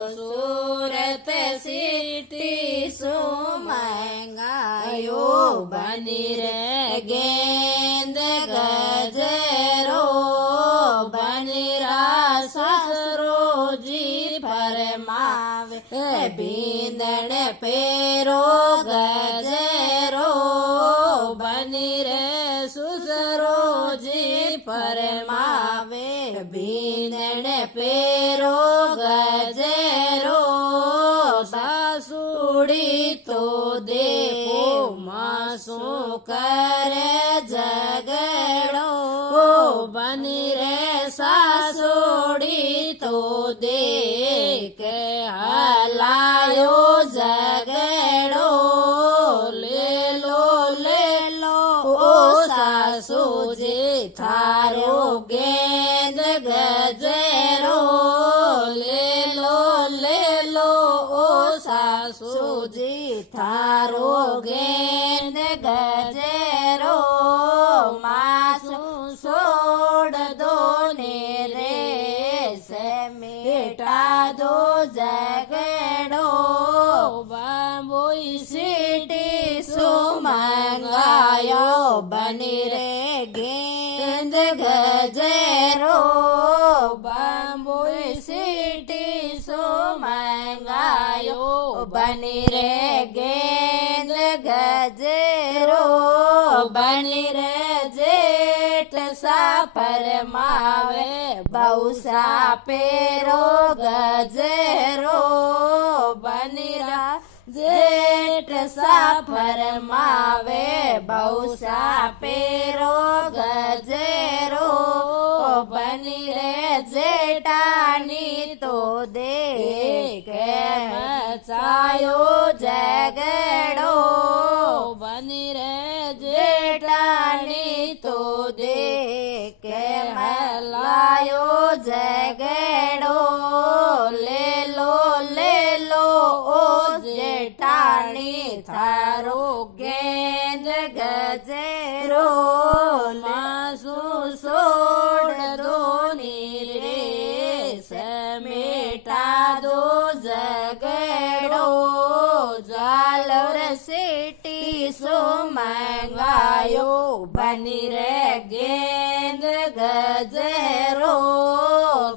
सूरत city सुमंगायो बनी रे गेंद गजरो बनी ससुरो जी फरमावे बींदण पेरो गजरो बनी रे ससुरो जी फरमावे बींदण पेरो गजरो सासुड़ी तो देखो मासू करे झगड़ो बनी रे सासुड़ी तो देख हलायो झगड़ो ले लो ओ सासू जी थारो गेंद गजरो ले लो ओ सासू जी थारो गेंद गजरो मासू छोड़ दो ने रे से मिटा दो झगड़ो बाबोई सीटी सुमंगायो बनी रे गेंद गजरो बाबोई सीटी सुमंगायो बनी रे गेंद गजरो बनी रे जेठ सा फरमावे बहु सा पेरो गजरो बनी रा जेठ सा फरमावे बहु सा पेरो गजरो बनी रे जेठानी तो देख मचायो झगड़ो बनी रे जेठानी तो देख मलायो झगड़ो ले लो ओ जेठानी थारो गेंद गजरो मासू छोड़ दो नीरे समेटा दो झगड़ो जालर सिटी सुमंगायो बनी रे गेंद गजरो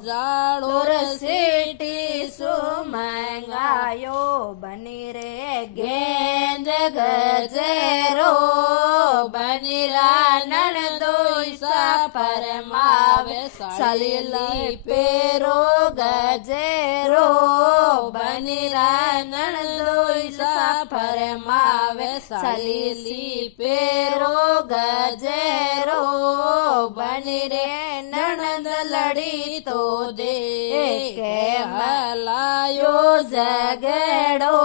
जालर सिटी सुमंगायो बनी रे गेंद गजरो बनी रा ननदो सा फरमावे सलीली पेरो गजरो बनी रा ननदो सा फरमावे सलीली पेरो गजरो बनी रे ननद लड़ी तो देख हलायो झगड़ो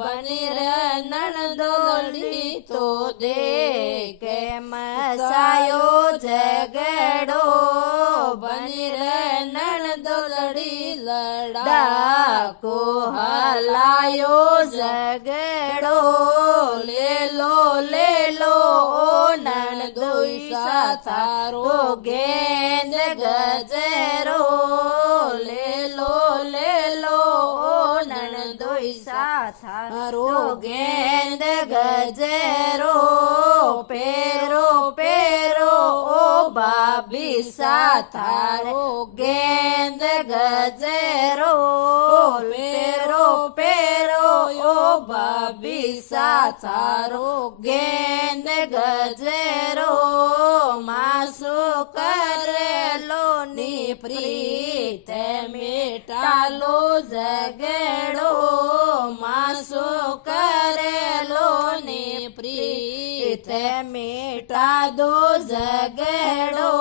बनी रे ननदो लड़ी तो देख मसायो झगड़ो बनी रे ननदो लड़ी लड़ा को हलायो झगड़ो ले लो ओ ननदो सा थारो गेंद गजरो ले लो ओ ननदो सा थारो गेंद गजरो पेरो ओ बाबी सा थारो गेंद गजरो पेरो ओ बाबी सा थारो गेंद गजरो मासो करेलो नी प्रीत मिटालो झगड़ो मासो करेलो नी प्रीत मिटा दो झगड़ो।